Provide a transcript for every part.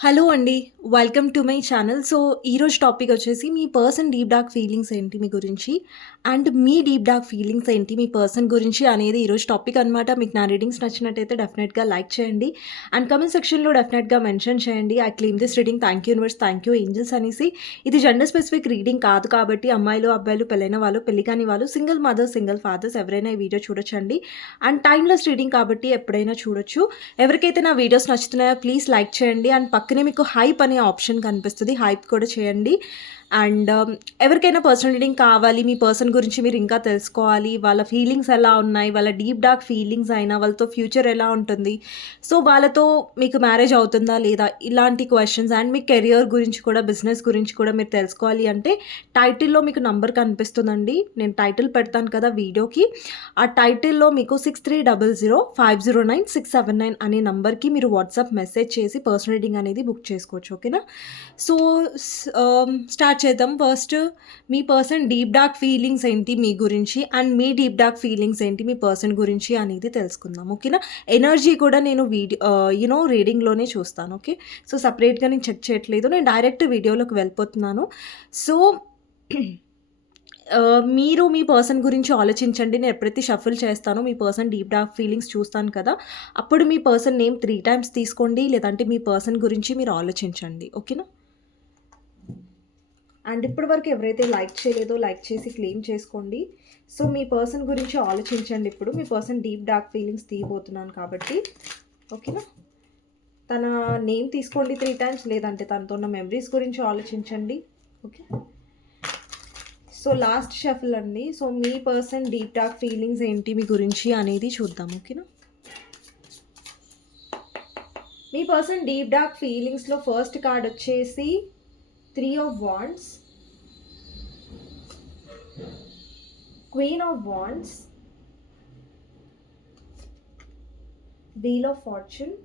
Hello అండి. Welcome to my channel. So, ఈరోజు topic వచ్చేసి మీ పర్సన్ డీప్ డార్క్ ఫీలింగ్స్ ఏంటి మీ గురించి? అండ్ మీ డీప్ డార్క్ ఫీలింగ్స్ ఏంటి మీ పర్సన్ గురించి అనేది ఈరోజు టాపిక్ అనమాట. మీకు నా రీడింగ్స్ నచ్చినట్టయితే డెఫినెట్‌గా లైక్ చేయండి. అండ్ కమెంట్ సెక్షన్‌లో డెఫినెట్‌గా మెన్షన్ చేయండి. I claim this reading thank you universe, thank you angels అనేసి. ఇది జెండర్ స్పెసిఫిక్ రీడింగ్ కాదు కాబట్టి అమ్మాయిలు, అబ్బాయిలు, పెళ్ళైన వాళ్ళు, పెళ్ళి కాని వాళ్ళు, సింగిల్ మదర్స్, సింగిల్ ఫాదర్స్ ఎవరైనా ఈ వీడియో చూడొచ్చండి. అండ్ టైమ్‌లెస్ రీడింగ్ కాబట్టి ఎప్పుడైనా చూడొచ్చు. ఎవరికైతే నా వీడియోస్ నచ్చుతున్నాయో ప్లీజ్ లైక్ చేయండి. అండ్ పక్క పక్కనే మీకు హైప్ అనే ఆప్షన్ కనిపిస్తుంది హైప్ కూడా చేయండి. అండ్ um, ఎవరికైనా పర్సనల్ రీడింగ్ కావాలి, మీ పర్సన్ గురించి మీరు ఇంకా తెలుసుకోవాలి, వాళ్ళ ఫీలింగ్స్ ఎలా ఉన్నాయి, వాళ్ళ డీప్ డార్క్ ఫీలింగ్స్ అయినా, వాళ్ళతో ఫ్యూచర్ ఎలా ఉంటుంది, సో వాళ్ళతో మీకు మ్యారేజ్ అవుతుందా లేదా, ఇలాంటి క్వశ్చన్స్ అండ్ మీ కెరియర్ గురించి కూడా, బిజినెస్ గురించి కూడా మీరు తెలుసుకోవాలి అంటే టైటిల్‌లో మీకు నంబర్ కనిపిస్తుందండి. నేను టైటిల్ పెడతాను కదా వీడియోకి. ఆ టైటిల్‌లో మీకు 6300509679 అనే నంబర్‌కి మీరు వాట్సాప్ మెసేజ్ చేసి పర్సనల్ రీడింగ్ అనేది బుక్ చేసుకోవచ్చు. ఓకేనా? సో, స్టార్ట్ స్టార్ట్ చేద్దాం. ఫస్ట్ మీ పర్సన్ డీప్ డార్క్ ఫీలింగ్స్ ఏంటి మీ గురించి? అండ్ మీ డీప్ డార్క్ ఫీలింగ్స్ ఏంటి మీ పర్సన్ గురించి అనేది తెలుసుకుందాం. ఓకేనా? ఎనర్జీ కూడా నేను వీడియో యునో రీడింగ్‌లోనే చూస్తాను. ఓకే. సో, సపరేట్గా నేను చెక్ చేయట్లేదు. నేను డైరెక్ట్ వీడియోలోకి వెళ్ళిపోతున్నాను. సో, మీరు మీ పర్సన్ గురించి ఆలోచించండి. నేను ఎప్పుడైతే షఫుల్ చేస్తానో మీ పర్సన్ డీప్ డార్క్ ఫీలింగ్స్ చూస్తాను కదా! అప్పుడు మీ పర్సన్ నేమ్ త్రీ టైమ్స్ తీసుకోండి. లేదంటే మీ పర్సన్ గురించి మీరు ఆలోచించండి. ఓకేనా? అండ్ ఇప్పటి వరకు ఎవరైతే లైక్ చేయలేదో లైక్ చేసి క్లెయిమ్ చేసుకోండి. సో, మీ పర్సన్ గురించి ఆలోచించండి ఇప్పుడు. మీ పర్సన్ డీప్ డార్క్ ఫీలింగ్స్ తీయబోతున్నాను కాబట్టి. ఓకేనా? తన నేమ్ తీసుకోండి త్రీ టైమ్స్ లేదంటే తనతో ఉన్న మెమరీస్ గురించి ఆలోచించండి. ఓకే. సో, లాస్ట్ షఫల్ అండి. సో, మీ పర్సన్ డీప్ డార్క్ ఫీలింగ్స్ ఏంటి మీ గురించి అనేది చూద్దాం. ఓకేనా? మీ పర్సన్ డీప్ డార్క్ ఫీలింగ్స్‌లో ఫస్ట్ కార్డ్ వచ్చేసి three of wands. Queen of wands. Wheel of fortune.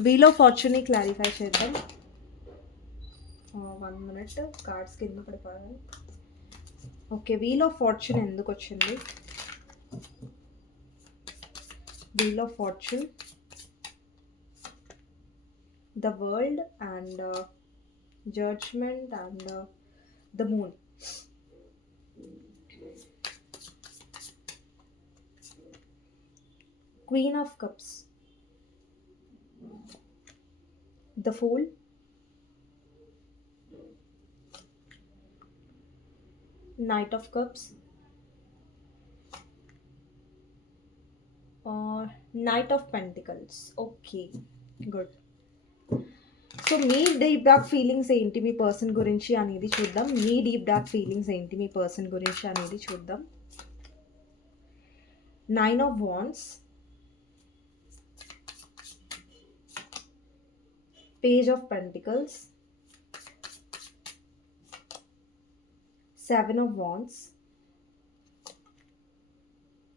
Wheel of ఫార్చ్యూన్‌ని clarify చేద్దాం. వన్ మినిట్ కార్డ్స్ కింద పడిపోయాయి. Okay. Wheel of fortune ఎందుకొచ్చింది? Wheel of fortune. The world and judgement and the moon. Queen of cups. The fool. Knight of cups. Ah, knight of pentacles. Okay. Good. So, me deep dark feelings ఏంటి మీ person గురించి అనేది చూద్దాం. మీ deep dark feelings ఏంటి మీ person గురించి అనేది చూద్దాం. Nine of wands. Page of Pentacles, Seven of Wands,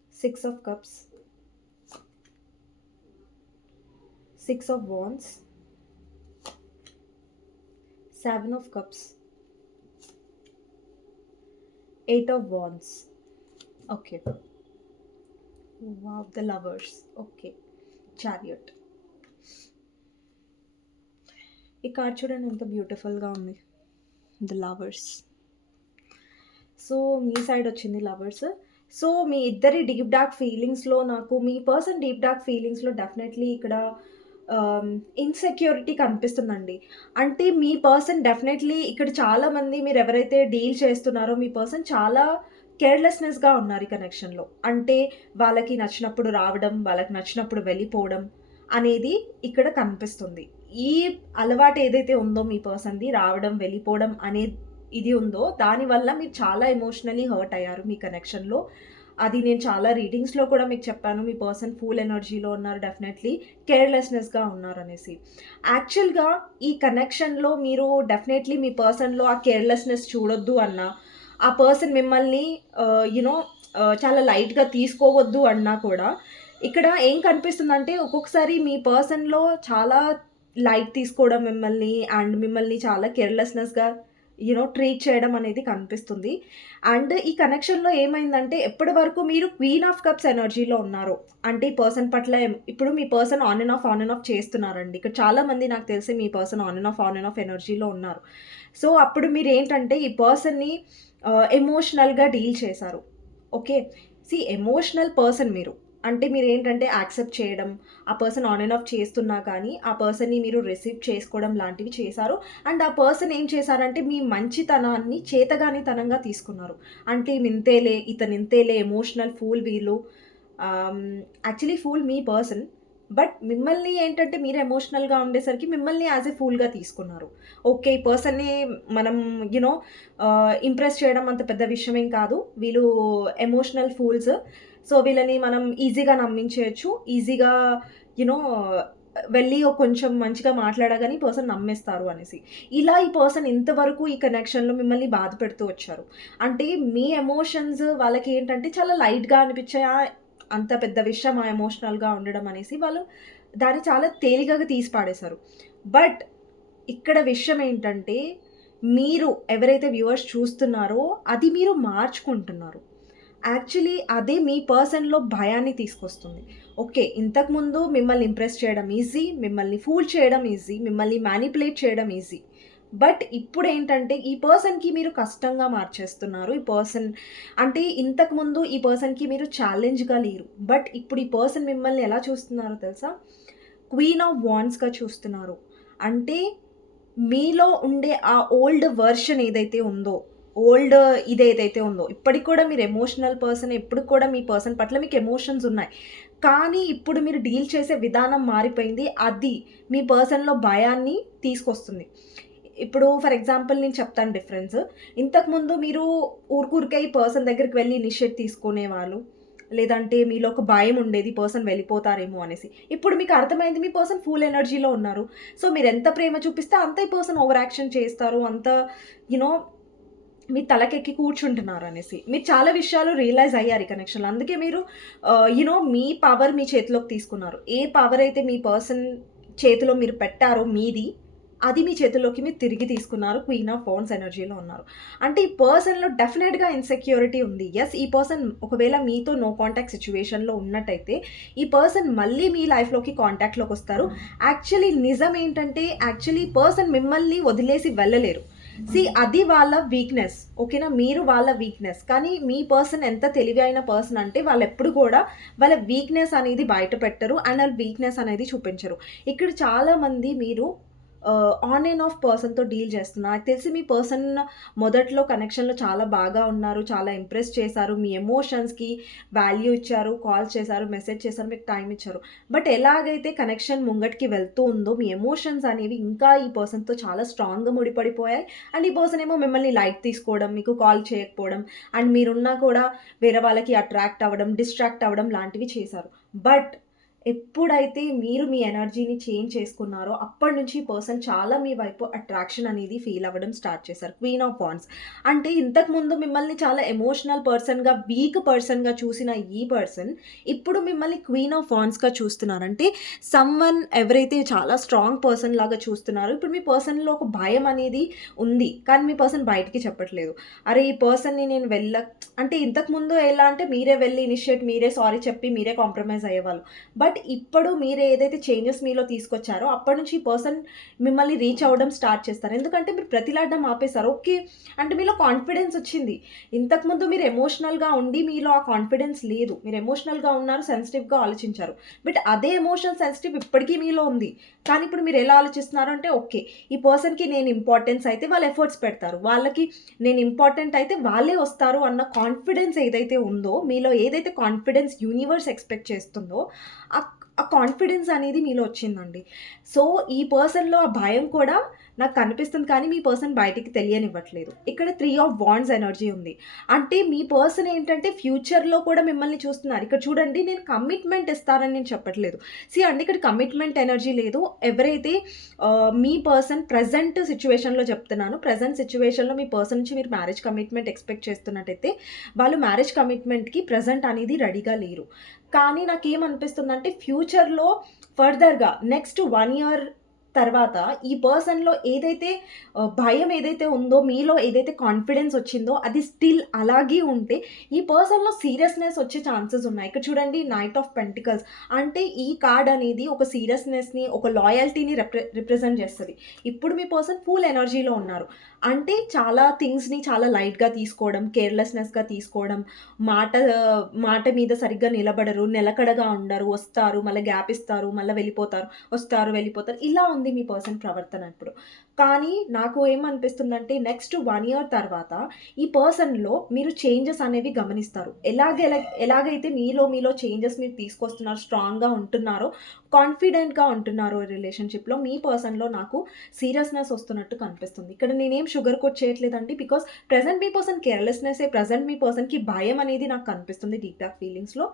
Six of Cups, Six of Wands, Seven of Cups, Eight of Wands. Okay. Wow, the lovers. Okay. Chariot. ఈ card చూడండి ఎంత బ్యూటిఫుల్‌గా ఉంది. The lovers. సో, మీ side వచ్చింది lovers. So, మీ ఇద్దరి deep dark ఫీలింగ్స్‌లో నాకు మీ పర్సన్ డీప్ డార్క్ ఫీలింగ్స్‌లో డెఫినెట్‌లీ ఇక్కడ um, ఇన్‌సెక్యూరిటీ కనిపిస్తుందండి. అంటే మీ పర్సన్ డెఫినెట్‌లీ ఇక్కడ చాలామంది మీరు ఎవరైతే డీల్ చేస్తున్నారో మీ పర్సన్ చాలా కేర్‌లెస్‌నెస్‌గా ఉన్నారు ఈ కనెక్షన్‌లో. అంటే వాళ్ళకి నచ్చినప్పుడు రావడం, వాళ్ళకి నచ్చినప్పుడు వెళ్ళిపోవడం అనేది ఇక్కడ కనిపిస్తుంది. ఈ అలవాటు ఏదైతే ఉందో మీ పర్సన్‌ది రావడం, వెళ్ళిపోవడం అనే ఇది ఉందో దానివల్ల మీరు చాలా ఎమోషనల్లీ హర్ట్ అయ్యారు మీ కనెక్షన్‌లో. అది నేను చాలా రీడింగ్స్‌లో కూడా మీకు చెప్పాను. మీ పర్సన్ ఫుల్ ఎనర్జీలో ఉన్నారు డెఫినెట్‌లీ. కేర్‌లెస్‌నెస్‌గా ఉన్నారు అనేసి యాక్చువల్‌గా ఈ కనెక్షన్‌లో మీరు డెఫినెట్‌లీ మీ పర్సన్‌లో ఆ కేర్‌లెస్‌నెస్ చూడొద్దు అన్నా, ఆ పర్సన్ మిమ్మల్ని యునో చాలా లైట్‌గా తీసుకోవద్దు అన్నా కూడా ఇక్కడ ఏం కనిపిస్తుందంటే ఒక్కొక్కసారి మీ పర్సన్‌లో చాలా లైట్ తీసుకోవడం మిమ్మల్ని అండ్ మిమ్మల్ని చాలా కేర్‌లెస్‌నెస్‌గా యూనో ట్రీట్ చేయడం అనేది కనిపిస్తుంది. అండ్ ఈ కనెక్షన్లో ఏమైందంటే ఎప్పటి వరకు మీరు క్వీన్ ఆఫ్ కప్స్ ఎనర్జీలో ఉన్నారు అంటే ఈ పర్సన్ పట్ల ఇప్పుడు మీ person on and off on and off చేస్తున్నారండి. ఇక్కడ చాలామంది నాకు తెలిసి మీ person on and off on and off ఎనర్జీలో ఉన్నారు. సో అప్పుడు మీరు ఏంటంటే ఈ పర్సన్ని ఎమోషనల్గా డీల్ చేశారు. ఓకే? సి ఎమోషనల్ పర్సన్ మీరు. అంటే మీరు ఏంటంటే యాక్సెప్ట్ చేయడం ఆ పర్సన్ ఆన్ అండ్ ఆఫ్ చేస్తున్నా కానీ ఆ పర్సన్ని మీరు రిసీవ్ చేసుకోవడం లాంటివి చేశారు. అండ్ ఆ పర్సన్ ఏం చేశారంటే మీ మంచితనాన్ని చేతగానితనంగా తీసుకున్నారు. అంటే ఇంతేలే ఇతను ఇంతేలే ఎమోషనల్ ఫూల్ వీళ్ళు. యాక్చువల్లీ ఫూల్ మీ పర్సన్ బట్ మిమ్మల్ని ఏంటంటే మీరు ఎమోషనల్గా ఉండేసరికి మిమ్మల్ని యాజ్ ఎ ఫూల్గా తీసుకున్నారు. ఓకే ఈ పర్సన్ని మనం యునో ఇంప్రెస్ చేయడం అంత పెద్ద విషయం ఏం కాదు. వీళ్ళు ఎమోషనల్ ఫూల్స్. సో వీళ్ళని మనం ఈజీగా నమ్మించేయచ్చు. ఈజీగా యునో వెళ్ళి కొంచెం మంచిగా మాట్లాడగానే ఈ పర్సన్ నమ్మేస్తారు అనేసి. ఇలా ఈ పర్సన్ ఇంతవరకు ఈ కనెక్షన్లో మిమ్మల్ని బాధ పెడుతూ వచ్చారు. అంటే మీ ఎమోషన్స్ వాళ్ళకి ఏంటంటే చాలా లైట్గా అనిపించాయి? అంత పెద్ద విషయం ఆ ఎమోషనల్గా ఉండడం అనేసి వాళ్ళు దాన్ని చాలా తేలికగా తీసి పాడేశారు. బట్ ఇక్కడ విషయం ఏంటంటే మీరు ఎవరైతే వ్యూవర్స్ చూస్తున్నారో అది మీరు మార్చుకుంటున్నారు. యాక్చువల్లీ అదే మీ పర్సన్లో భయాన్ని తీసుకొస్తుంది. ఓకే ఇంతకుముందు మిమ్మల్ని ఇంప్రెస్ చేయడం ఈజీ మిమ్మల్ని ఫూల్ చేయడం ఈజీ మిమ్మల్ని మ్యానిపులేట్ చేయడం ఈజీ. బట్ ఇప్పుడు ఏంటంటే ఈ పర్సన్కి మీరు కష్టంగా మార్చేస్తున్నారు. ఈ పర్సన్ అంటే ఇంతకుముందు ఈ పర్సన్కి మీరు ఛాలెంజ్గా లేరు. బట్ ఇప్పుడు ఈ పర్సన్ మిమ్మల్ని ఎలా చూస్తున్నారో తెలుసా? క్వీన్ ఆఫ్ వాన్స్గా చూస్తున్నారు. అంటే మీలో ఉండే ఆ ఓల్డ్ వర్షన్ ఏదైతే ఉందో ఓల్డ్ ఇదేదైతే ఉందో. ఇప్పటికి కూడా మీరు ఎమోషనల్ పర్సన్ ఎప్పుడు కూడా మీ పర్సన్ పట్ల మీకు ఎమోషన్స్ ఉన్నాయి. కానీ ఇప్పుడు మీరు డీల్ చేసే విధానం మారిపోయింది. అది మీ పర్సన్లో భయాన్ని తీసుకొస్తుంది. ఇప్పుడు ఫర్ ఎగ్జాంపుల్ నేను చెప్తాను డిఫరెన్స్ ఇంతకుముందు మీరు ఊరికూరికే ఈ పర్సన్ దగ్గరికి వెళ్ళి ఇనిషియేట్ తీసుకునేవాళ్ళు. లేదంటే మీలో ఒక భయం ఉండేది పర్సన్ వెళ్ళిపోతారేమో అనేసి. ఇప్పుడు మీకు అర్థమైంది మీ పర్సన్ ఫుల్ ఎనర్జీలో ఉన్నారు. సో మీరు ఎంత ప్రేమ చూపిస్తే అంత ఈ పర్సన్ ఓవర్ యాక్షన్ చేస్తారు. అంత యునో మీ తలకెక్కి కూర్చుంటున్నారు అనేసి మీరు చాలా విషయాలు రియలైజ్ అయ్యారు ఈ కనెక్షన్లో అందుకే మీరు యునో మీ పవర్ మీ చేతిలోకి తీసుకున్నారు. ఏ పవర్ అయితే మీ పర్సన్ చేతిలో మీరు పెట్టారో మీది అది మీ చేతిలోకి మీరు తిరిగి తీసుకున్నారు క్వీన్ ఆఫ్ ఫోన్స్ ఎనర్జీలో ఉన్నారు. అంటే ఈ పర్సన్లో డెఫినెట్గా ఇన్సెక్యూరిటీ ఉంది. ఎస్ ఈ పర్సన్ ఒకవేళ మీతో నో కాంటాక్ట్ సిచ్యువేషన్లో ఉన్నట్టయితే ఈ పర్సన్ మళ్ళీ మీ లైఫ్లోకి కాంటాక్ట్లోకి వస్తారు. యాక్చువల్లీ నిజం ఏంటంటే యాక్చువల్లీ పర్సన్ మిమ్మల్ని వదిలేసి వెళ్ళలేరు. సి అది వాళ్ళ వీక్నెస్ ఓకేనా మీరు వాళ్ళ వీక్నెస్ కానీ మీ పర్సన్ ఎంత తెలివి అయిన పర్సన్ అంటే వాళ్ళు ఎప్పుడు కూడా వాళ్ళ వీక్నెస్ అనేది బయట పెట్టరు అండ్ వాళ్ళ వీక్నెస్ అనేది చూపించరు. ఇక్కడ చాలామంది మీరు ఆన్ అండ్ ఆఫ్ పర్సన్తో డీల్ చేస్తున్నా. నాకు తెలిసి మీ పర్సన్ మొదట్లో కనెక్షన్లో చాలా బాగా ఉన్నారు చాలా ఇంప్రెస్ చేశారు మీ ఎమోషన్స్కి వాల్యూ ఇచ్చారు కాల్ చేశారు మెసేజ్ చేశారు మీకు టైం ఇచ్చారు. బట్ ఎలాగైతే కనెక్షన్ ముంగటికి వెళ్తూ ఉందో మీ ఎమోషన్స్ అనేవి ఇంకా ఈ పర్సన్తో చాలా స్ట్రాంగ్గా ముడిపడిపోయాయి. అండ్ ఈ పర్సన్ ఏమో మిమ్మల్ని లైట్ తీసుకోవడం మీకు కాల్ చేయకపోవడం అండ్ మీరున్నా కూడా వేరే వాళ్ళకి అట్రాక్ట్ అవ్వడం డిస్ట్రాక్ట్ అవ్వడం లాంటివి చేశారు. బట్ ఎప్పుడైతే మీరు మీ ఎనర్జీని చేంజ్ చేసుకున్నారో అప్పటి నుంచి పర్సన్ చాలా మీ వైపు అట్రాక్షన్ అనేది ఫీల్ అవ్వడం స్టార్ట్ చేశారు. క్వీన్ ఆఫ్ వాన్స్ అంటే ఇంతకుముందు మిమ్మల్ని చాలా ఎమోషనల్ పర్సన్గా వీక్ పర్సన్గా చూసిన ఈ పర్సన్ ఇప్పుడు మిమ్మల్ని క్వీన్ ఆఫ్ వాన్స్గా చూస్తున్నారంటే సమ్వన్ ఎవరైతే చాలా స్ట్రాంగ్ పర్సన్ లాగా చూస్తున్నారో ఇప్పుడు మీ పర్సన్లో ఒక భయం అనేది ఉంది. కానీ మీ పర్సన్ బయటికి చెప్పట్లేదు. అరే ఈ పర్సన్ని నేను వెళ్ళ అంటే ఇంతకుముందు ఎలా అంటే మీరే వెళ్ళి ఇనిషియేట్ మీరే సారీ చెప్పి మీరే కాంప్రమైజ్ అయ్యేవాళ్ళు. బట్ బట్ ఇప్పుడు మీరు ఏదైతే చేంజెస్ మీలో తీసుకొచ్చారో అప్పటి నుంచి ఈ పర్సన్ మిమ్మల్ని రీచ్ అవ్వడం స్టార్ట్ చేస్తారు. ఎందుకంటే మీరు ప్రతిలాడడం ఆపేశారు. ఓకే. అంటే మీలో కాన్ఫిడెన్స్ వచ్చింది. ఇంతకుముందు మీరు ఎమోషనల్గా ఉండి మీలో ఆ కాన్ఫిడెన్స్ లేదు. మీరు ఎమోషనల్గా ఉన్నారు సెన్సిటివ్గా ఆలోచించారు. బట్ అదే ఎమోషనల్ సెన్సిటివ్ ఇప్పటికీ మీలో ఉంది. కానీ ఇప్పుడు మీరు ఎలా ఆలోచిస్తున్నారు అంటే ఓకే. ఈ పర్సన్కి నేను ఇంపార్టెన్స్ అయితే వాళ్ళు ఎఫర్ట్స్ పెడతారు. వాళ్ళకి నేను ఇంపార్టెంట్ అయితే వాళ్ళే వస్తారు అన్న కాన్ఫిడెన్స్ ఏదైతే ఉందో మీలో ఏదైతే కాన్ఫిడెన్స్ యూనివర్స్ ఎక్స్పెక్ట్ చేస్తుందో ఆ ఆ కాన్ఫిడెన్స్ అనేది మీలో వచ్చిందండి. సో ఈ పర్సన్లో ఆ భయం కూడా నాకు కనిపిస్తుంది కానీ మీ పర్సన్ బయటికి తెలియనివ్వట్లేదు. ఇక్కడ త్రీ ఆఫ్ బాండ్స్ ఎనర్జీ ఉంది. అంటే మీ పర్సన్ ఏంటంటే ఫ్యూచర్లో కూడా మిమ్మల్ని చూస్తున్నారు. ఇక్కడ చూడండి నేను కమిట్మెంట్ ఇస్తారని నేను చెప్పట్లేదు. సి అండి ఇక్కడ కమిట్మెంట్ ఎనర్జీ లేదు. ఎవరైతే మీ పర్సన్ ప్రజెంట్ సిచ్యువేషన్లో చెప్తున్నాను ప్రజెంట్ సిచ్యువేషన్లో మీ పర్సన్ నుంచి మీరు మ్యారేజ్ కమిట్మెంట్ ఎక్స్పెక్ట్ చేస్తున్నట్టయితే వాళ్ళు మ్యారేజ్ కమిట్మెంట్కి ప్రజెంట్ అనేది రెడీగా లేరు. కానీ నాకేమనిపిస్తుందంటే ఫ్యూచర్లో ఫర్దర్గా నెక్స్ట్ వన్ ఇయర్ తర్వాత ఈ పర్సన్‌లో ఏదైతే భయం ఏదైతే ఉందో, మీలో ఏదైతే కాన్ఫిడెన్స్ వచ్చిందో అది స్టిల్ అలాగే ఉంటే ఈ పర్సన్‌లో సీరియస్‌నెస్ వచ్చే ఛాన్సెస్ ఉన్నాయి. ఇక్కడ చూడండి నైట్ ఆఫ్ పెంటికల్స్ అంటే ఈ కార్డ్ అనేది ఒక సీరియస్‌నెస్‌ని, ఒక లాయల్టీని రిప్రె రిప్రజెంట్ చేస్తుంది ఇప్పుడు మీ పర్సన్ ఫుల్ ఎనర్జీలో ఉన్నారు. అంటే చాలా థింగ్స్‌ని చాలా లైట్‌గా తీసుకోవడం, కేర్‌లెస్‌నెస్‌గా తీసుకోవడం, మాట మాట మీద సరిగ్గా నిలబడరు, నిలకడగా ఉండరు, వస్తారు, మళ్ళీ గ్యాప్ ఇస్తారు, మళ్ళీ వెళ్ళిపోతారు, వస్తారు, వెళ్ళిపోతారు. ఇలా ఉంది మీ పర్సన్ ప్రవర్తన ఇప్పుడు. కానీ నాకు ఏమనిపిస్తుందంటే నెక్స్ట్ వన్ ఇయర్ తర్వాత ఈ పర్సన్‌లో మీరు చేంజెస్ అనేవి గమనిస్తారు. ఎలాగెల ఎలాగైతే మీలో మీలో చేంజెస్ మీరు తీసుకొస్తున్నారు, స్ట్రాంగ్‌గా ఉంటున్నారో, కాన్ఫిడెంట్‌గా ఉంటున్నారో రిలేషన్‌షిప్‌లో మీ పర్సన్‌లో నాకు సీరియస్‌నెస్ వస్తున్నట్టు కనిపిస్తుంది. ఇక్కడ నేనేం షుగర్ కోట్ చేయట్లేదండి. బికాస్ ప్రజెంట్ మీ పర్సన్ కేర్‌లెస్‌నెసే ప్రెజెంట్ మీ పర్సన్‌కి భయం అనేది నాకు కనిపిస్తుంది డీప్ డాక్ ఫీలింగ్స్‌లో.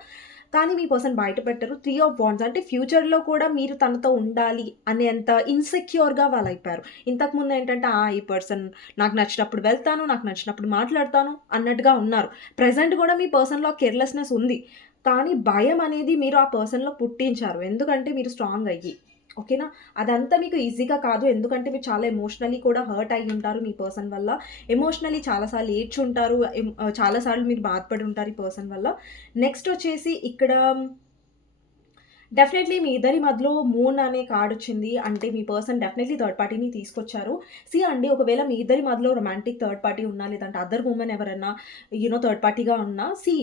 కానీ మీ పర్సన్ బయట పెట్టరు. త్రీ ఆఫ్ బాండ్స్ అంటే ఫ్యూచర్‌లో కూడా మీరు తనతో ఉండాలి అనేంత ఇన్‌సెక్యూర్‌గా వాళ్ళు అయిపోయారు ఇంతకుముందు ఏంటంటే ఆ! ఈ పర్సన్ నాకు నచ్చినప్పుడు వెళ్తాను, నాకు నచ్చినప్పుడు మాట్లాడతాను అన్నట్టుగా ఉన్నారు. ప్రజెంట్ కూడా మీ పర్సన్‌లో కేర్‌లెస్‌నెస్ ఉంది. కానీ భయం అనేది మీరు ఆ పర్సన్‌లో పుట్టించారు. ఎందుకంటే మీరు స్ట్రాంగ్ అయ్యి. ఓకేనా? అదంతా మీకు ఈజీగా కాదు. ఎందుకంటే మీరు చాలా ఎమోషనల్లీ కూడా హర్ట్ అయ్యి ఉంటారు మీ పర్సన్ వల్ల. ఎమోషనల్లీ చాలా సార్లు ఏడ్చుంటారు. చాలాసార్లు మీరు బాధపడి ఉంటారు ఈ పర్సన్ వల్ల. నెక్స్ట్ వచ్చేసి ఇక్కడ డెఫినెట్‌లీ మీ ఇద్దరి మధ్యలో మూన్ అనే కార్డ్ వచ్చింది. అంటే మీ పర్సన్ డెఫినెట్‌లీ థర్డ్ పార్టీని తీసుకొచ్చారు. సీ అండి ఒకవేళ మీ ఇద్దరి మధ్యలో రొమాంటిక్ థర్డ్ పార్టీ ఉన్నా లేదంటే అదర్ ఉమెన్ ఎవరైనా యూనో థర్డ్ పార్టీగా ఉన్నా సీ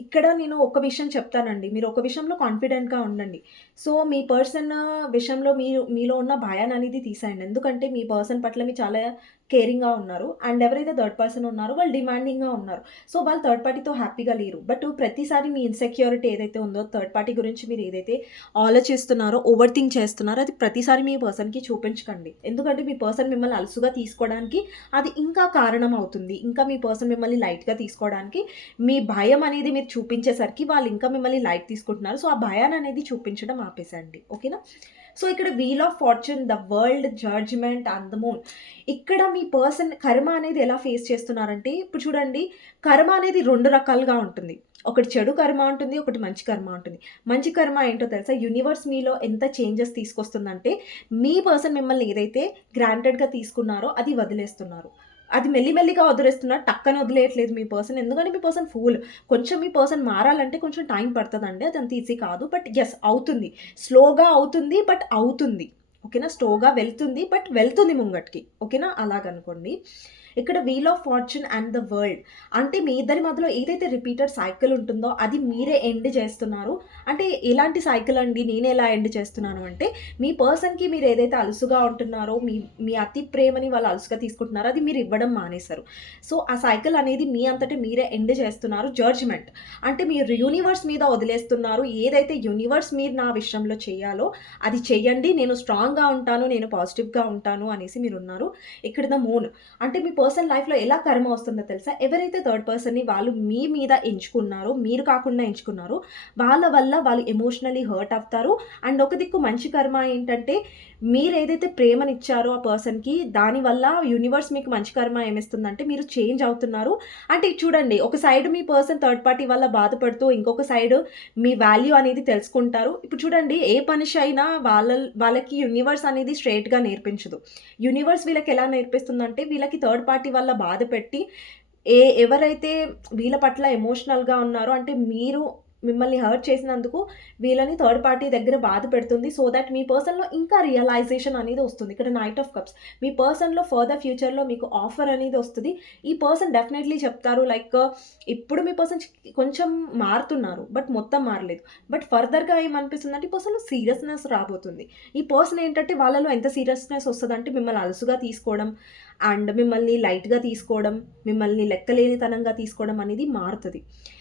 ఇక్కడ నేను ఒక విషయం చెప్తానండి. మీరు ఒక విషయంలో కాన్ఫిడెంట్‌గా ఉండండి. సో మీ పర్సన్ విషయంలో మీరు మీలో ఉన్న భయాన్ని అనేది తీసేయండి. ఎందుకంటే మీ పర్సన్ పట్ల మీ చాలా కేరింగ్‌గా ఉన్నారు. అండ్ ఎవరైతే థర్డ్ పర్సన్ ఉన్నారో వాళ్ళు డిమాండింగ్‌గా ఉన్నారు. సో వాళ్ళు థర్డ్ పార్టీతో హ్యాపీగా లేరు. బట్ ప్రతిసారి మీ ఇన్‌సెక్యూరిటీ ఏదైతే ఉందో థర్డ్ పార్టీ గురించి మీరు ఏదైతే ఆలోచిస్తున్నారో, ఓవర్ థింక్ చేస్తున్నారో అది ప్రతిసారి మీ పర్సన్‌కి చూపించకండి. ఎందుకంటే మీ పర్సన్ మిమ్మల్ని అలసుగా తీసుకోవడానికి అది ఇంకా కారణం అవుతుంది. ఇంకా మీ పర్సన్ మిమ్మల్ని లైట్‌గా తీసుకోవడానికి మీ భయం అనేది మీరు చూపించేసరికి వాళ్ళు ఇంకా మిమ్మల్ని లైట్ తీసుకుంటున్నారు. సో ఆ భయాన్ని అనేది చూపించడం ఆపేసేయండి. ఓకేనా? సో ఇక్కడ wheel of fortune, the world, judgement and the moon. ఇక్కడ మీ పర్సన్ కర్మ అనేది ఎలా ఫేస్ చేస్తున్నారంటే ఇప్పుడు చూడండి కర్మ అనేది రెండు రకాలుగా ఉంటుంది. ఒకటి చెడు కర్మ ఉంటుంది. ఒకటి మంచి కర్మ ఉంటుంది. మంచి కర్మ ఏంటో తెలుసా? యూనివర్స్ మీలో ఎంత చేంజెస్ తీసుకొస్తుందంటే మీ పర్సన్ మిమ్మల్ని ఏదైతే గ్రాంటెడ్‌గా తీసుకున్నారో అది వదిలేస్తున్నారు. అది మెల్లి మెల్లిగా వదిలేస్తున్నారు. టక్కన వదిలేయట్లేదు మీ పర్సన్. ఎందుకంటే మీ పర్సన్ ఫూల్. కొంచెం మీ పర్సన్ మారాలంటే కొంచెం టైం పడుతుందండి అది అంత ఈజీ కాదు. బట్ ఎస్ అవుతుంది. స్లోగా అవుతుంది. బట్ అవుతుంది. ఓకేనా? స్లోగా వెళ్తుంది. బట్ వెళ్తుంది ముంగటికి. ఓకేనా? అలాగనుకోండి. ఇక్కడ wheel of fortune and the world అంటే మీ ఇద్దరి మధ్యలో ఏదైతే రిపీటెడ్ సైకిల్ ఉంటుందో అది మీరే ఎండ్ చేస్తున్నారు. అంటే ఎలాంటి సైకిల్ అండి? నేను ఎలా ఎండ్ చేస్తున్నాను అంటే మీ పర్సన్‌కి మీరు ఏదైతే అలుసుగా ఉంటున్నారో మీ మీ అతి ప్రేమని వాళ్ళు అలుసుగా తీసుకుంటున్నారో అది మీరు ఇవ్వడం మానేశారు. సో ఆ సైకిల్ అనేది మీ అంతటి మీరే ఎండ్ చేస్తున్నారు. జడ్జ్‌మెంట్ అంటే మీరు యూనివర్స్ మీద వదిలేస్తున్నారు. ఏదైతే యూనివర్స్ మీరు నా విషయంలో చేయాలో అది చేయండి నేను స్ట్రాంగ్‌గా ఉంటాను. నేను పాజిటివ్‌గా ఉంటాను అనేసి మీరు ఉన్నారు ఇక్కడ ద మూన్ అంటే మీ పర్సన్ పర్సన్ లైఫ్‌లో ఎలా కర్మ వస్తుందో తెలుసా? ఎవరైతే థర్డ్ పర్సన్‌ని వాళ్ళు మీ మీద ఎంచుకున్నారో, మీరు కాకుండా ఎంచుకున్నారో వాళ్ళ వల్ల వాళ్ళు ఎమోషనల్లీ హర్ట్ అవుతారు. అండ్ ఒక దిక్కు మంచి కర్మ ఏంటంటే మీరు ఏదైతే ప్రేమనిచ్చారో ఆ పర్సన్‌కి దానివల్ల యూనివర్స్ మీకు మంచి కర్మ ఏమిస్తుందంటే మీరు చేంజ్ అవుతున్నారు. అంటే చూడండి ఒక సైడ్ మీ పర్సన్ థర్డ్ పార్టీ వల్ల బాధపడుతూ ఇంకొక సైడ్ మీ వాల్యూ అనేది తెలుసుకుంటారు. ఇప్పుడు చూడండి ఏ పనిషి అయినా వాళ్ళ వాళ్ళకి యూనివర్స్ అనేది స్ట్రెయిట్‌గా నేర్పించదు. యూనివర్స్ వీళ్ళకి ఎలా నేర్పిస్తుందంటే వీళ్ళకి థర్డ్ పార్టీ వాటి వల్ల బాధ పెట్టి ఏ ఎవరైతే వీళ్ళ పట్ల ఎమోషనల్‌గా ఉన్నారో అంటే మీరు మిమ్మల్ని హర్ట్ చేసినందుకు వీళ్ళని థర్డ్ పార్టీ దగ్గర బాధ పెడుతుంది. సో దట్ మీ పర్సన్‌లో ఇంకా రియలైజేషన్ అనేది వస్తుంది. ఇక్కడ నైట్ ఆఫ్ కప్స్ మీ పర్సన్‌లో ఫర్దర్ ఫ్యూచర్‌లో మీకు ఆఫర్ అనేది వస్తుంది ఈ పర్సన్ డెఫినెట్‌లీ చెప్తారు లైక్ ఇప్పుడు మీ పర్సన్ కొంచెం మారుతున్నారు. బట్ మొత్తం మారలేదు. బట్ ఫర్దర్‌గా ఏమనిపిస్తుందంటే ఈ పర్సన్‌లో సీరియస్‌నెస్ రాబోతుంది. ఈ పర్సన్ ఏంటంటే వాళ్ళలో ఎంత సీరియస్‌నెస్ వస్తుందంటే మిమ్మల్ని అలసుగా తీసుకోవడం అండ్ మిమ్మల్ని లైట్‌గా తీసుకోవడం, మిమ్మల్ని లెక్కలేనితనంగా తీసుకోవడం అనేది మారుతుంది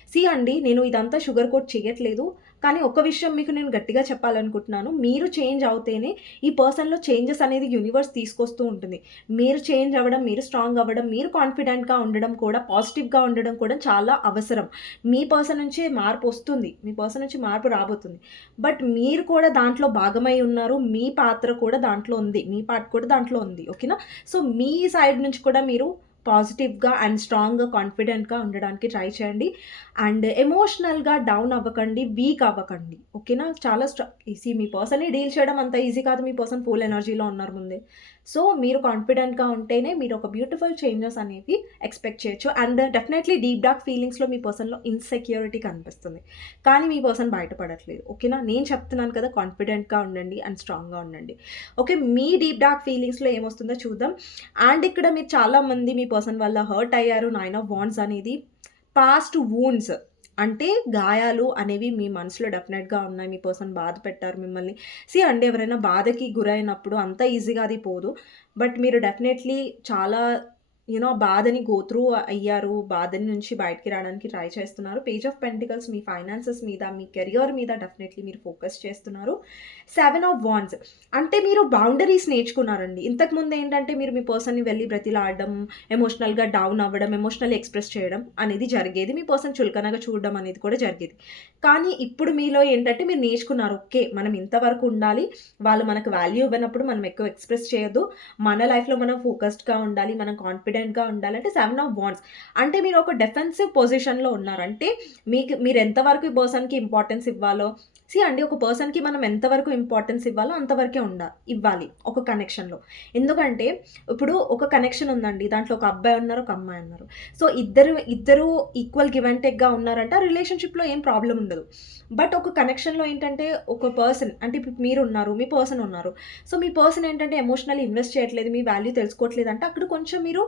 సీ అండి నేను ఇదంతా షుగర్ కోట్ చేయట్లేదు. కానీ ఒక విషయం మీకు నేను గట్టిగా చెప్పాలనుకుంటున్నాను. మీరు చేంజ్ అవుతేనే ఈ పర్సన్‌లో చేంజెస్ అనేది యూనివర్స్ తీసుకొస్తూ ఉంటుంది. మీరు చేంజ్ అవ్వడం, మీరు స్ట్రాంగ్ అవ్వడం, మీరు కాన్ఫిడెంట్‌గా ఉండడం కూడా పాజిటివ్‌గా ఉండడం కూడా చాలా అవసరం. మీ పర్సన్ నుంచే మార్పు వస్తుంది. మీ పర్సన్ నుంచి మార్పు రాబోతుంది. బట్ మీరు కూడా దాంట్లో భాగమై ఉన్నారు. మీ పాత్ర కూడా దాంట్లో ఉంది. మీ పార్ట్ కూడా దాంట్లో ఉంది. ఓకేనా? సో మీ సైడ్ నుంచి కూడా మీరు పాజిటివ్‌గా అండ్ స్ట్రాంగ్‌గా, కాన్ఫిడెంట్‌గా ఉండడానికి ట్రై చేయండి. అండ్ ఎమోషనల్‌గా డౌన్ అవ్వకండి, వీక్ అవ్వకండి. ఓకేనా? చాలా స్ట్రా సీ మీ పర్సన్‌ని డీల్ చేయడం అంత ఈజీ కాదు. మీ పర్సన్ ఫుల్ ఎనర్జీలో ఉన్నారు ముందే. సో, మీరు కాన్ఫిడెంట్‌గా ఉంటేనే మీరు ఒక బ్యూటిఫుల్ చేంజెస్ అనేవి ఎక్స్‌పెక్ట్ చేయొచ్చు. అండ్ డెఫినెట్లీ డీప్ డార్క్ ఫీలింగ్స్‌లో మీ పర్సన్‌లో ఇన్‌సెక్యూరిటీ కనిపిస్తుంది. కానీ మీ పర్సన్ బయటపడట్లేదు. ఓకేనా? నేను చెప్తున్నాను కదా! కాన్ఫిడెంట్‌గా ఉండండి అండ్ స్ట్రాంగ్‌గా ఉండండి. ఓకే. మీ డీప్ డార్క్ ఫీలింగ్స్‌లో ఏమొస్తుందో చూద్దాం. అండ్ ఇక్కడ మీరు చాలామంది మీ పర్సన్ వల్ల హర్ట్ అయ్యారు. నైన్ ఆఫ్ వాండ్స్ అనేది పాస్ట్ వూన్స్ అంటే గాయాలు అనేవి మీ మనసులో డెఫినెట్‌గా ఉన్నాయి. మీ పర్సన్ బాధ పెట్టారు మిమ్మల్ని. సీ అండి ఎవరైనా బాధకి గురైనప్పుడు అంత ఈజీగా అది పోదు. బట్ మీరు డెఫినెట్‌లీ చాలా యూనో బాధని గోత్రూ అయ్యారు. బాధని నుంచి బయటికి రావడానికి ట్రై చేస్తున్నారు. పేజ్ ఆఫ్ పెంటికల్స్ మీ ఫైనాన్సెస్ మీద, మీ కెరియర్ మీద డెఫినెట్‌లీ మీరు ఫోకస్ చేస్తున్నారు. సెవెన్ ఆఫ్ వాన్స్ అంటే మీరు బౌండరీస్ నేర్చుకున్నారండి. ఇంతకుముందు ఏంటంటే మీరు మీ పర్సన్‌ని వెళ్ళి బ్రతిలాడడం, ఎమోషనల్‌గా డౌన్ అవ్వడం, ఎమోషనల్ ఎక్స్‌ప్రెస్ చేయడం అనేది జరిగేది. మీ పర్సన్ చులకనగా చూడడం అనేది కూడా జరిగేది. కానీ ఇప్పుడు మీలో ఏంటంటే మీరు నేర్చుకున్నారు. ఓకే. మనం ఇంతవరకు ఉండాలి. వాళ్ళు మనకు వాల్యూ ఇవ్వనప్పుడు మనం ఎక్కువ ఎక్స్‌ప్రెస్ చేయొద్దు. మన లైఫ్‌లో మనం ఫోకస్డ్‌గా ఉండాలి. మనం కాన్ఫిడెంట్ కాన్ఫిడెంట్‌గా ఉండాలంటే సెవెన్ ఆఫ్ వాన్స్ అంటే మీరు ఒక డిఫెన్సివ్ పొజిషన్‌లో ఉన్నారంటే మీకు మీరు ఎంతవరకు ఈ పర్సన్‌కి ఇంపార్టెన్స్ ఇవ్వాలో సి అండి ఒక పర్సన్‌కి మనం ఎంతవరకు ఇంపార్టెన్స్ ఇవ్వాలో అంతవరకే ఉండా ఇవ్వాలి ఒక కనెక్షన్‌లో. ఎందుకంటే ఇప్పుడు ఒక కనెక్షన్ ఉందండి. దాంట్లో ఒక అబ్బాయి ఉన్నారు. ఒక అమ్మాయి ఉన్నారు. సో ఇద్దరు ఇద్దరు ఈక్వల్ గివ్ అండ్ టేక్‌గా ఉన్నారంటే ఆ రిలేషన్‌షిప్‌లో ఏం ప్రాబ్లం ఉండదు. బట్ ఒక కనెక్షన్‌లో ఏంటంటే ఒక పర్సన్ అంటే ఇప్పుడు మీరు ఉన్నారు మీ పర్సన్ ఉన్నారు. సో మీ పర్సన్ ఏంటంటే ఎమోషనల్ ఇన్వెస్ట్ చేయట్లేదు. మీ వాల్యూ తెలుసుకోవట్లేదు అంటే అక్కడ కొంచెం మీరు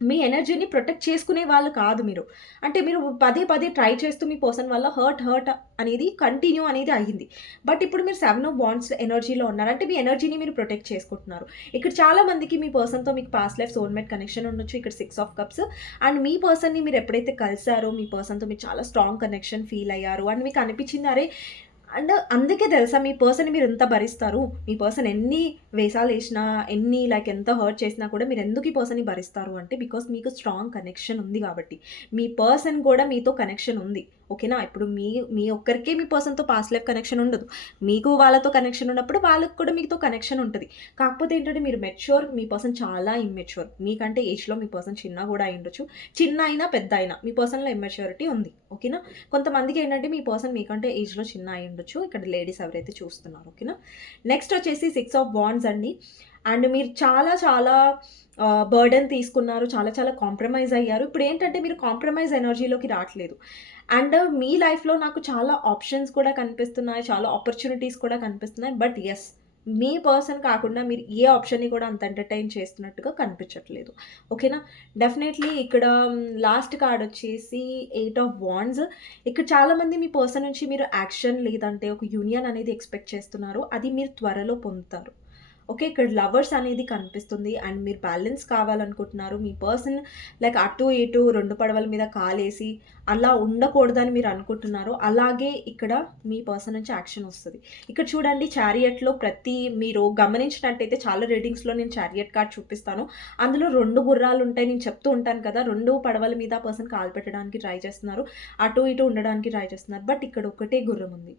మీ ఎనర్జీని ప్రొటెక్ట్ చేసుకునే వాళ్ళు కాదు మీరు. అంటే మీరు పదే పదే ట్రై చేస్తూ మీ పర్సన్ వల్ల హర్ట్ హర్ట్ అనేది కంటిన్యూ అనేది అయ్యింది. బట్ ఇప్పుడు మీరు సెవెన్ ఆఫ్ బాండ్స్ ఎనర్జీలో ఉన్నారు. అంటే మీ ఎనర్జీని మీరు ప్రొటెక్ట్ చేసుకుంటున్నారు. ఇక్కడ చాలా మందికి మీ పర్సన్‌తో మీకు పాస్ట్ లైఫ్ సోల్‌మేట్ కనెక్షన్ ఉండొచ్చు. ఇక్కడ సిక్స్ ఆఫ్ కప్స్ అండ్ మీ పర్సన్‌ని మీరు ఎప్పుడైతే కలిసారో మీ పర్సన్‌తో మీరు చాలా స్ట్రాంగ్ కనెక్షన్ ఫీల్ అయ్యారు. అండ్ మీకు అనిపించింది అరే అండ్ అందుకే తెలుసా మీ పర్సన్ మీరు ఎంత భరిస్తారు. మీ పర్సన్ ఎన్ని వేషాలేసినా, ఎన్ని లైక్ ఎంత హర్ట్ చేసినా కూడా మీరు ఎందుకు ఈ పర్సన్‌ని భరిస్తారు అంటే బికాస్ మీకు స్ట్రాంగ్ కనెక్షన్ ఉంది కాబట్టి. మీ పర్సన్ కూడా మీతో కనెక్షన్ ఉంది. ఓకేనా? ఇప్పుడు మీ మీ ఒక్కరికే మీ పర్సన్‌తో పాస్ట్ లైఫ్ కనెక్షన్ ఉండదు. మీకు వాళ్ళతో కనెక్షన్ ఉన్నప్పుడు వాళ్ళకి కూడా మీతో కనెక్షన్ ఉంటుంది కాకపోతే ఏంటంటే మీరు మెచ్యూర్ మీ పర్సన్ చాలా ఇమ్మెచ్యూర్. మీకంటే ఏజ్‌లో మీ పర్సన్ చిన్న కూడా అయ్యుండొచ్చు. చిన్న అయినా, పెద్ద అయినా మీ పర్సన్‌లో ఇమ్మెచ్యూరిటీ ఉంది. ఓకేనా? కొంతమందికి ఏంటంటే మీ పర్సన్ మీకంటే ఏజ్‌లో చిన్న అయ్యుండొచ్చు. ఇక్కడ లేడీస్ ఎవరైతే చూస్తున్నారు ఓకేనా? నెక్స్ట్ వచ్చేసి సిక్స్ ఆఫ్ బాండ్స్ అండి. అండ్ మీరు చాలా చాలా బర్డెన్ తీసుకున్నారు. చాలా చాలా కాంప్రమైజ్ అయ్యారు. ఇప్పుడు ఏంటంటే మీరు కాంప్రమైజ్ ఎనర్జీలోకి రావట్లేదు. అండ్ మీ లైఫ్‌లో నాకు చాలా ఆప్షన్స్ కూడా కనిపిస్తున్నాయి. చాలా ఆపర్చునిటీస్ కూడా కనిపిస్తున్నాయి. బట్ ఎస్ మీ పర్సన్ కాకుండా మీరు ఏ ఆప్షన్‌ని కూడా అంత ఎంటర్‌టైన్ చేస్తున్నట్టుగా కనిపించట్లేదు. ఓకేనా? డెఫినెట్లీ ఇక్కడ um, లాస్ట్ కార్డ్ వచ్చేసి ఎయిట్ ఆఫ్ వాండ్స్ ఇక్కడ చాలామంది మీ పర్సన్ నుంచి మీరు యాక్షన్ లేదంటే ఒక యూనియన్ అనేది ఎక్స్‌పెక్ట్ చేస్తున్నారు. అది మీరు త్వరలో పొందుతారు. ఓకే. ఇక్కడ లవర్స్ అనేది కనిపిస్తుంది. అండ్ మీరు బ్యాలెన్స్ కావాలనుకుంటున్నారు. మీ పర్సన్ లైక్ అటు ఇటు రెండు పడవల మీద కాలేసి అలా ఉండకూడదని మీరు అనుకుంటున్నారు. అలాగే ఇక్కడ మీ పర్సన్ నుంచి యాక్షన్ వస్తుంది ఇక్కడ చూడండి చారియట్‌లో ప్రతి మీరు గమనించినట్టయితే చాలా రీడింగ్స్‌లో నేను చారియట్ కార్డ్ చూపిస్తాను. అందులో రెండు గుర్రాలు ఉంటాయి. నేను చెప్తూ ఉంటాను కదా! రెండు పడవల మీద పర్సన్ కాలు పెట్టడానికి ట్రై చేస్తున్నారు. అటు ఇటు ఉండడానికి ట్రై చేస్తున్నారు. బట్ ఇక్కడ ఒకటే గుర్రం ఉంది.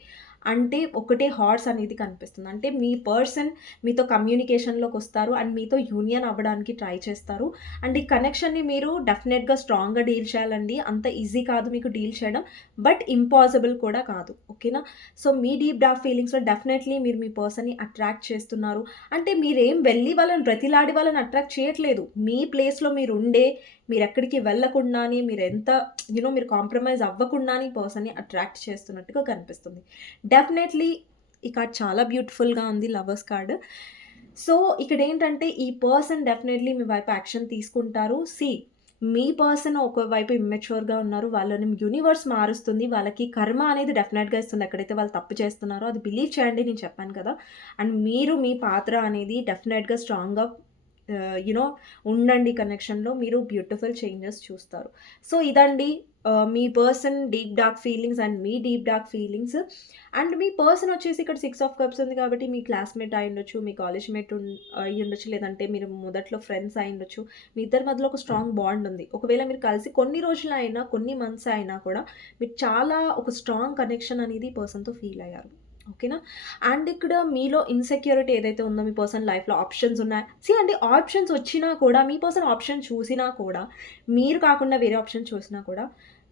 అంటే ఒకటే హార్స్ అనేది కనిపిస్తుంది. అంటే మీ పర్సన్ మీతో కమ్యూనికేషన్‌లోకి వస్తారు. అండ్ మీతో యూనియన్ అవ్వడానికి ట్రై చేస్తారు. అండ్ ఈ కనెక్షన్‌ని మీరు డెఫినెట్‌గా స్ట్రాంగ్‌గా డీల్ చేయాలండి. అంత ఈజీ కాదు మీకు డీల్ చేయడం. బట్ ఇంపాసిబుల్ కూడా కాదు. ఓకేనా? సో మీ డీప్ డార్క్ ఫీలింగ్స్‌లో డెఫినెట్‌లీ మీరు మీ పర్సన్‌ని అట్రాక్ట్ చేస్తున్నారు. అంటే మీరేం వెళ్ళి వాళ్ళని బ్రతిలాడి వాళ్ళని అట్రాక్ట్ చేయట్లేదు. మీ ప్లేస్‌లో మీరు ఉండే మీరు ఎక్కడికి వెళ్ళకుండానే మీరెంత ఎంత యూనో మీరు కాంప్రమైజ్ అవ్వకుండానే పర్సన్‌ని అట్రాక్ట్ చేస్తున్నట్టుగా కనిపిస్తుంది. డెఫినెట్‌లీ ఈ కార్డ్ చాలా బ్యూటిఫుల్‌గా ఉంది లవర్స్ కార్డ్. సో ఇక్కడ ఏంటంటే ఈ పర్సన్ డెఫినెట్‌లీ మీ వైపు యాక్షన్ తీసుకుంటారు. సీ మీ పర్సన్ ఒకవైపు ఇమ్మెచ్యూర్‌గా ఉన్నారు. వాళ్ళని యూనివర్స్ మారుస్తుంది. వాళ్ళకి కర్మ అనేది డెఫినెట్‌గా ఇస్తుంది. ఎక్కడైతే వాళ్ళు తప్పు చేస్తున్నారో అది బిలీవ్ చేయండి నేను చెప్పాను కదా! అండ్ మీరు మీ పాత్ర అనేది డెఫినెట్‌గా స్ట్రాంగ్‌గా యునో ఉండండి కనెక్షన్‌లో. మీరు బ్యూటిఫుల్ చేంజెస్ చూస్తారు. సో ఇదండి మీ person deep dark feelings and me deep dark feelings. And మీ పర్సన్ వచ్చేసి ఇక్కడ సిక్స్ ఆఫ్ కప్స్ ఉంది కాబట్టి మీ క్లాస్‌మేట్ అయి ఉండొచ్చు మీ కాలేజ్ మేట్ అయి ఉండొచ్చు లేదంటే మీరు మొదట్లో ఫ్రెండ్స్ అయ్యుండొచ్చు. మీ ఇద్దరి మధ్యలో ఒక స్ట్రాంగ్ బాండ్ ఉంది. ఒకవేళ మీరు కలిసి కొన్ని రోజులు అయినా, కొన్ని మంత్స్ అయినా కూడా మీరు చాలా ఒక స్ట్రాంగ్ కనెక్షన్ అనేది పర్సన్‌తో ఫీల్ అయ్యారు. ఓకేనా? అండ్ ఇక్కడ మీలో ఇన్సెక్యూరిటీ ఏదైతే ఉందో మీ పర్సన్ లైఫ్లో ఆప్షన్స్ ఉన్నాయి? సి అండి ఆప్షన్స్ వచ్చినా కూడా మీ పర్సన్ ఆప్షన్ చూసినా కూడా మీరు కాకుండా వేరే ఆప్షన్ చూసినా కూడా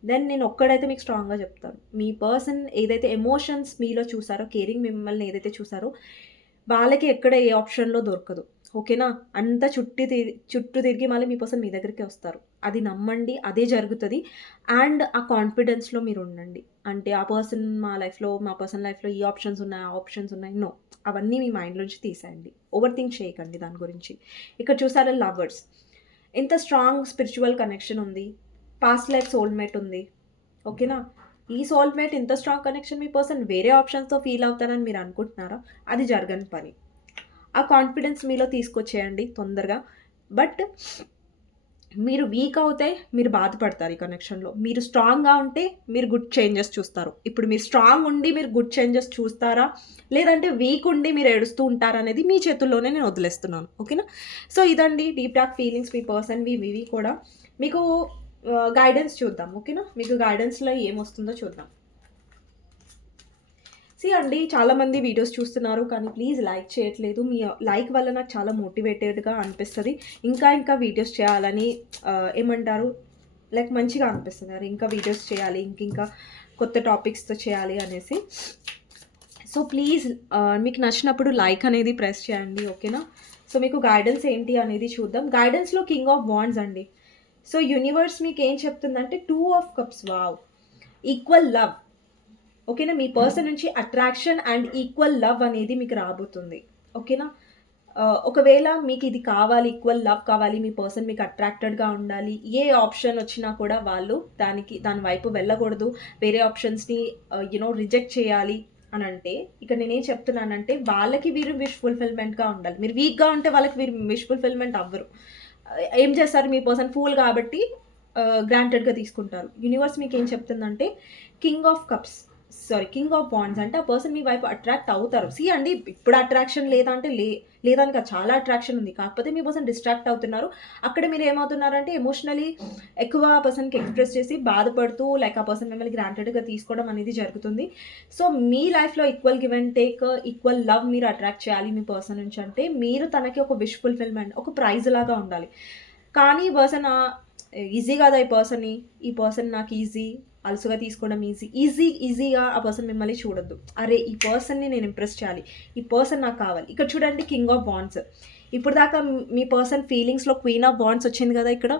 దెన్ నేను ఒక్కడైతే మీకు స్ట్రాంగ్గా చెప్తాను. మీ పర్సన్ ఏదైతే ఎమోషన్స్ మీలో చూసారో కేరింగ్ మిమ్మల్ని ఏదైతే చూసారో వాళ్ళకి ఎక్కడ ఏ ఆప్షన్లో దొరకదు. ఓకేనా? అంతా చుట్టి తిరిగి చుట్టూ తిరిగి మళ్ళీ మీ పర్సన్ మీ దగ్గరికి వస్తారు. అది నమ్మండి అదే జరుగుతుంది. అండ్ ఆ కాన్ఫిడెన్స్లో మీరు ఉండండి. అంటే ఆ పర్సన్ మా లైఫ్లో మా పర్సన్ లైఫ్లో ఈ ఆప్షన్స్ ఉన్నాయి ఆ ఆప్షన్స్ ఉన్నాయి? నో. అవన్నీ మీ మైండ్లోంచి తీసేయండి. ఓవర్ థింక్ చేయకండి దాని గురించి. ఇక్కడ చూసారా లవర్స్? ఎంత స్ట్రాంగ్ స్పిరిచువల్ కనెక్షన్ ఉంది. పాస్ట్ లైఫ్ సోల్మేట్ ఉంది. ఓకేనా? ఈ సోల్మేట్ ఇంత స్ట్రాంగ్ కనెక్షన్ మీ పర్సన్ వేరే ఆప్షన్స్తో ఫీల్ అవుతారని మీరు అనుకుంటున్నారా? అది జరగని పని. ఆ కాన్ఫిడెన్స్ మీలో తీసుకొచ్చేయండి తొందరగా. బట్ మీరు వీక్ అవుతే మీరు బాధపడతారు ఈ కనెక్షన్లో మీరు స్ట్రాంగ్గా ఉంటే మీరు గుడ్ చేంజెస్ చూస్తారు. ఇప్పుడు మీరు స్ట్రాంగ్ ఉండి మీరు గుడ్ చేంజెస్ చూస్తారా? లేదంటే వీక్ ఉండి మీరు ఏడుస్తూ ఉంటారా అనేది మీ చేతుల్లోనే నేను వదిలేస్తున్నాను. ఓకేనా సో ఇదండి డీప్ డాక్ ఫీలింగ్స్ మీ పర్సన్ వి వివి కూడా. మీకు uh, గైడెన్స్ చూద్దాం. ఓకేనా మీకు గైడెన్స్లో ఏమొస్తుందో చూద్దాం. సి అండి చాలామంది వీడియోస్ చూస్తున్నారు కానీ ప్లీజ్ లైక్ చేయట్లేదు. మీ uh, లైక్ వల్ల నాకు చాలా మోటివేటెడ్గా అనిపిస్తుంది. ఇంకా ఇంకా వీడియోస్ చేయాలని uh, ఏమంటారు? లైక్ మంచిగా అనిపిస్తుంది. అరే ఇంకా వీడియోస్ చేయాలి ఇంక ఇంకా కొత్త టాపిక్స్తో చేయాలి అనేసి. సో ప్లీజ్ uh, మీకు నచ్చినప్పుడు లైక్ అనేది ప్రెస్ చేయండి ఓకేనా సో మీకు గైడెన్స్ ఏంటి అనేది చూద్దాం. గైడెన్స్లో కింగ్ ఆఫ్ బాండ్స్ అండి సో యూనివర్స్ మీకు ఏం చెప్తుందంటే two of cups wow equal love ఓకేనా? మీ పర్సన్ నుంచి అట్రాక్షన్ అండ్ ఈక్వల్ లవ్ అనేది మీకు రాబోతుంది. ఓకేనా? ఒకవేళ మీకు ఇది కావాలి ఈక్వల్ లవ్ కావాలి మీ పర్సన్ మీకు అట్రాక్టెడ్గా ఉండాలి ఏ ఆప్షన్ వచ్చినా కూడా వాళ్ళు దానికి దాని వైపు వెళ్ళకూడదు. వేరే ఆప్షన్స్ని యునో రిజెక్ట్ చేయాలి అని అంటే ఇక్కడ నేనేం చెప్తున్నానంటే వాళ్ళకి వీరు విష్ ఫుల్ఫిల్మెంట్గా ఉండాలి. మీరు వీక్గా ఉంటే వాళ్ళకి వీరు విష్ ఫుల్ఫిల్మెంట్ అవ్వరు. ఏం చేస్తారు మీ పర్సన్ ఫూల్ కాబట్టి గ్రాంటెడ్గా తీసుకుంటారు. యూనివర్స్ మీకు ఏం చెప్తుందంటే king of cups sorry king of wands అంటే ఆ పర్సన్ మీ వైపు అట్రాక్ట్ అవుతారు. సి అండి ఇప్పుడు అట్రాక్షన్ లేదా అంటే లే లేదా ఇంకా చాలా అట్రాక్షన్ ఉంది. కాకపోతే మీ పర్సన్ డిస్ట్రాక్ట్ అవుతున్నారు. అక్కడ మీరు ఏమవుతున్నారంటే ఎమోషనలీ ఎక్కువ ఆ పర్సన్కి ఎక్స్ప్రెస్ చేసి బాధపడుతూ లైక్ ఆ పర్సన్ మిమ్మల్ని గ్రాంటెడ్గా తీసుకోవడం అనేది జరుగుతుంది. సో మీ లైఫ్లో equal give and take equal love మీరు అట్రాక్ట్ చేయాలి మీ పర్సన్ నుంచి అంటే మీరు తనకి ఒక విష్ ఫుల్ఫిల్మెంట్ ఒక ప్రైజ్ లాగా ఉండాలి. కానీ ఈ పర్సన్ ఈజీ కాదా ఈ పర్సన్ని ఈ పర్సన్ నాకు ఈజీ అలసుగా తీసుకోవడం ఈజీ ఈజీ ఈజీగా ఆ పర్సన్ మిమ్మల్ని చూడొద్దు. అరే ఈ పర్సన్ని నేను ఇంప్రెస్ చేయాలి. ఈ పర్సన్ నాకు కావాలి. ఇక్కడ చూడండి కింగ్ ఆఫ్ బాండ్స్ ఇప్పుడు దాకా మీ పర్సన్ ఫీలింగ్స్లో క్వీన్ ఆఫ్ బాండ్స్ వచ్చింది కదా ఇక్కడ?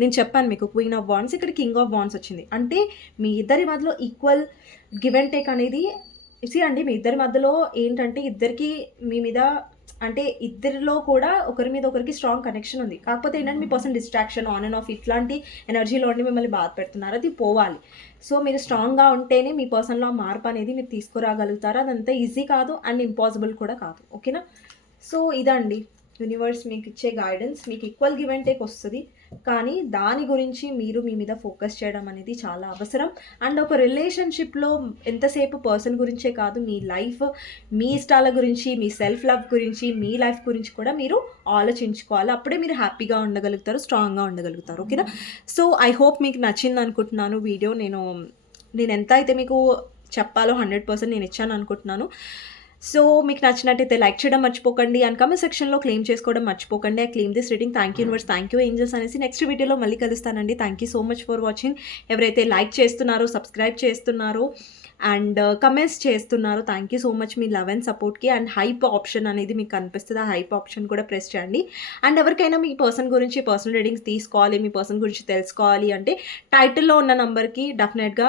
నేను చెప్పాను మీకు క్వీన్ ఆఫ్ బాండ్స్ ఇక్కడ కింగ్ ఆఫ్ బాండ్స్ వచ్చింది. అంటే మీ ఇద్దరి మధ్యలో ఈక్వల్ గివ్ అండ్ టేక్ అనేది see అండి మీ ఇద్దరి మధ్యలో ఏంటంటే ఇద్దరికి మీ మీద అంటే ఇద్దరిలో కూడా ఒకరి మీద ఒకరికి స్ట్రాంగ్ కనెక్షన్ ఉంది. కాకపోతే ఏంటంటే మీ person distraction on and off ఇట్లాంటి ఎనర్జీలో ఉండి మిమ్మల్ని బాధ పెడుతున్నారు. అది పోవాలి. సో మీరు స్ట్రాంగ్గా ఉంటేనే మీ పర్సన్లో మార్పు అనేది మీరు తీసుకురాగలుగుతారు. అదంతా ఈజీ కాదు అండ్ ఇంపాసిబుల్ కూడా కాదు. ఓకేనా సో ఇదండి. యూనివర్స్ మీకు ఇచ్చే గైడెన్స్ మీకు ఈక్వల్ గివ్ అండ్ టేక్ వస్తుంది. కానీ దాని గురించి మీరు మీ మీద ఫోకస్ చేయడం అనేది చాలా అవసరం. అండ్ ఒక రిలేషన్షిప్లో ఎంతసేపు పర్సన్ గురించే కాదు మీ లైఫ్ మీ ఇష్టాల గురించి మీ సెల్ఫ్ లవ్ గురించి మీ లైఫ్ గురించి కూడా మీరు ఆలోచించుకోవాలి. అప్పుడే మీరు హ్యాపీగా ఉండగలుగుతారు స్ట్రాంగ్గా ఉండగలుగుతారు. ఓకేనా? సో ఐ హోప్ మీకు నచ్చింది అనుకుంటున్నాను వీడియో. నేను నేను ఎంత అయితే మీకు చెప్పాలో హండ్రెడ్ పర్సెంట్ నేను ఇచ్చాను అనుకుంటున్నాను. సో మీకు నచ్చినట్టయితే లైక్ చేయడం మర్చిపోకండి. అండ్ కమెంట్ సెక్షన్లో క్లెయిమ్ చేసుకోవడం మర్చిపోకండి. I claim this reading thank you universe thank you angels అనేసి నెక్స్ట్ వీడియోలో మళ్ళీ కలుస్తానండి. Thank you so much for watching ఎవరైతే లైక్ చేస్తున్నారో సబ్స్క్రైబ్ చేస్తున్నారో అండ్ కమెంట్స్ చేస్తున్నారు థ్యాంక్ యూ సో మచ్ మీ లవ్ అండ్ సపోర్ట్కి అండ్ హైప్ ఆప్షన్ అనేది మీకు కనిపిస్తుంది. ఆ హైప్ ఆప్షన్ కూడా ప్రెస్ చేయండి. అండ్ ఎవరికైనా మీ పర్సన్ గురించి పర్సనల్ రీడింగ్స్ తీసుకోవాలి మీ పర్సన్ గురించి తెలుసుకోవాలి అంటే టైటిల్లో ఉన్న నంబర్కి డెఫినెట్గా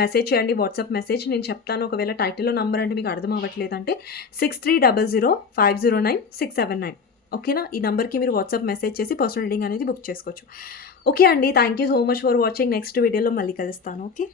మెసేజ్ చేయండి వాట్సాప్ మెసేజ్. నేను చెప్తాను ఒకవేళ టైటిల్లో నంబర్ అంటే మీకు అర్థం అవ్వట్లేదు అంటే six three double zero five zero nine six seven nine ఓకేనా? ఈ నెంబర్కి మీరు వాట్సాప్ మెసేజ్ చేసి పర్సనల్ రీడింగ్ అనేది బుక్ చేసుకోవచ్చు. ఓకే అండి thank you so much for watching next వీడియోలో మళ్ళీ కలుస్తాను. ఓకే?